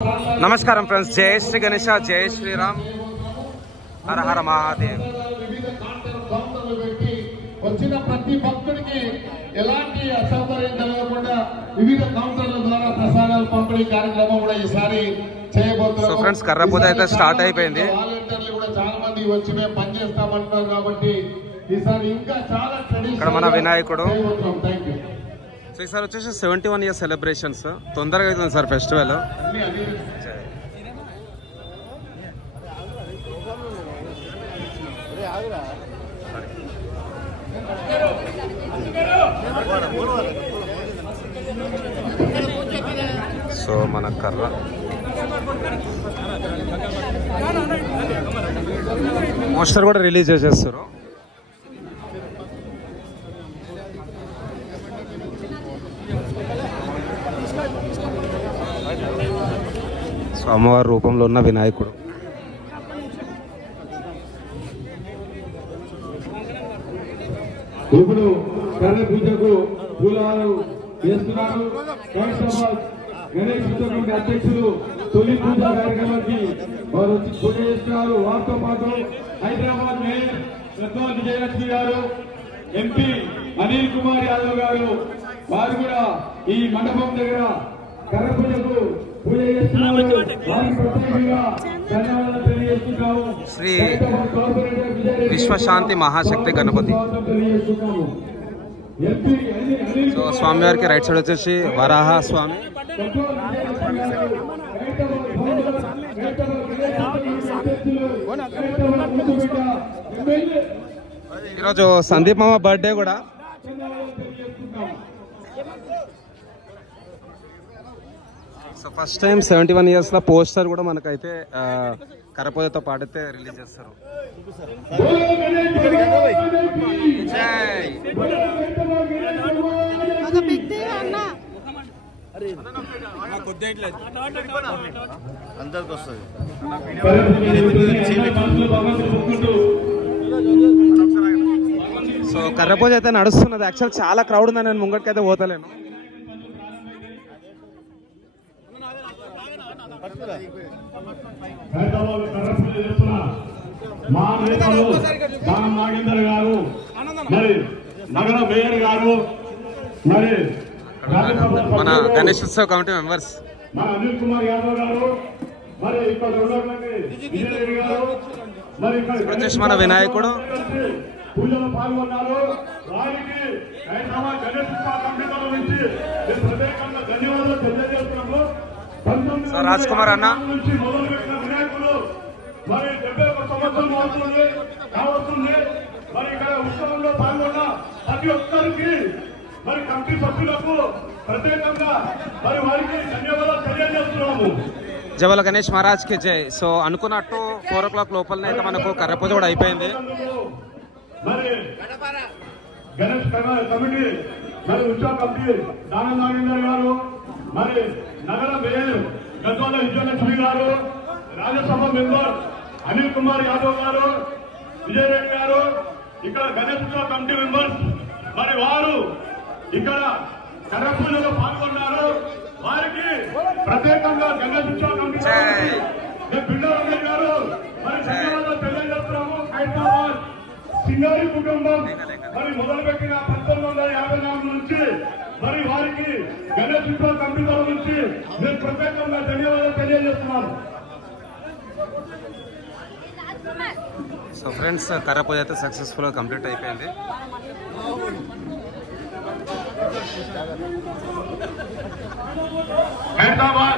నమస్కారం ఫ్రెండ్స్, జై శ్రీ గణేశ, జై శ్రీరామ్, హర హర మహాదేవ్. వచ్చిన ప్రతి భక్తుడికి ఎలాంటి అసౌకర్యం కలగకుండా వివిధ కౌంటర్ల ద్వారా ప్రసాదాలు పంపిణీ కార్యక్రమం కూడా ఈసారి చేయబోతున్నాం. సో ఫ్రెండ్స్, కర్ర పూజ అయితే స్టార్ట్ అయిపోయింది. వాలంటీర్లు కూడా చాలా మంది వచ్చి మేము పనిచేస్తామంటున్నారు కాబట్టి ఈసారి ఇంకా చాలా ఇక్కడ మన వినాయకుడు. Thank you. సో ఈసారి వచ్చేసి 71 ఇయర్స్ సెలబ్రేషన్స్. తొందరగా అవుతుంది సార్ ఫెస్టివల్. సో మన కర్ర పోస్టర్ కూడా రిలీజ్ చేసేస్తారు. సో అమ్మవారి రూపంలో ఉన్న వినాయకుడు. ఇప్పుడు కర్ర పూజకు పూలహారం చేస్తున్నారు. గణేష్ కమిటీ అధ్యక్షులు తొలి పూజ కార్యక్రమానికి వారు వచ్చి పూజ చేస్తున్నారు. వారితో పాటు హైదరాబాద్ మేయర్ రత్నాల విజయలక్ష్మి గారు, ఎంపీ అనిల్ కుమార్ యాదవ్ గారు, వారు కూడా ఈ మండపం దగ్గర కర్ర పూజకు పూజ చేస్తున్నారు. వారికి ప్రత్యేకంగా ధన్యవాదాలు తెలియజేస్తున్నాము. శ్రీ విశ్వశాంతి మహాశక్తి గణపతి. సో స్వామివారికి రైట్ సైడ్ వచ్చేసి వరాహ స్వామి. ఈరోజు సందీప్ మామ బర్త్డే కూడా. సో ఫస్ట్ టైం 71 ఇయర్స్ లో పోస్టర్ కూడా మనకైతే కరపూజతో పాడితే రిలీజ్ చేస్తారు. అందరికి వస్తుంది. సో కర్ర పూజ అయితే నడుస్తున్నది. యాక్చువల్ చాలా క్రౌడ్ ఉందని నేను ముంగటికైతే పోతలేను. మా నేతలు దానం నాగేందర్ గారు, మరి నగర మేయర్ గారు, మరి మన గణేష్ ఉత్సవ కమిటీ మెంబర్స్, మన అనిల్ కుమార్ యాదవ్ గారు, మరి ఇక్కడ విజయరెడ్డి గారు, మరి వచ్చేసి మన వినాయకుడు పూజలో పాల్గొన్నారు. వారికి హైదరాబాద్ గణేష్ ఉత్సవ కమిటీ తరఫు నుంచి ప్రత్యేకంగా ధన్యవాదాలు తెలియజేస్తున్నాము. రాజ్ కుమార్ అన్న నుంచి మొదలుపెట్టిన వినాయకుడు మరి 71 సంవత్సరం అవుతుంది కావస్తుంది. మరి ఇక్కడ ఉత్సవంలో పాల్గొన్న ప్రతి ఒక్కరికి, మరి కమిటీ సభ్యులకు ప్రత్యేకంగా మరి వారికి ధన్యవాదాలు తెలియజేస్తున్నాము. జవల గణేష్ మహారాజ్ కి జై. సో అనుకున్నట్టు 4 o'clock లోపలనే అయితే మనకు కర్ర పూజ కూడా అయిపోయింది. మరి గణేష్ కమిటీ, మరి ఉత్సవ కమిటీ దానం నాగేందర్ గారు, మరి నగర మేయర్ గద్వాల విజయలక్ష్మి గారు, రాజ్యసభ మెంబర్ అనిల్ కుమార్ యాదవ్ గారు, విజయరెడ్డి గారు, ఇక్కడ గణేష్ ఉత్సవ కమిటీ మెంబర్స్, మరి వారు ఇక్కడ కర్ర పూజలో పాల్గొన్నారు. వారికి ప్రత్యేకంగా గణేష్ ఉత్సవ కమిటీ బిల్డర్ గారు మరి ధన్యవాదాలు తెలియజేస్తున్నాము. హైదరాబాద్ సింగారి కుటుంబం మరి మొదలుపెట్టిన 1954 నుంచి మరి వారికి గణేష్ ఉత్సవ కమిటీ తరఫు నుంచి నేను ప్రత్యేకంగా ధన్యవాదాలు తెలియజేస్తున్నాను. సో ఫ్రెండ్స్, కర్ర పూజ అయితే సక్సెస్ఫుల్ గా కంప్లీట్ అయిపోయింది. హైదరాబాద్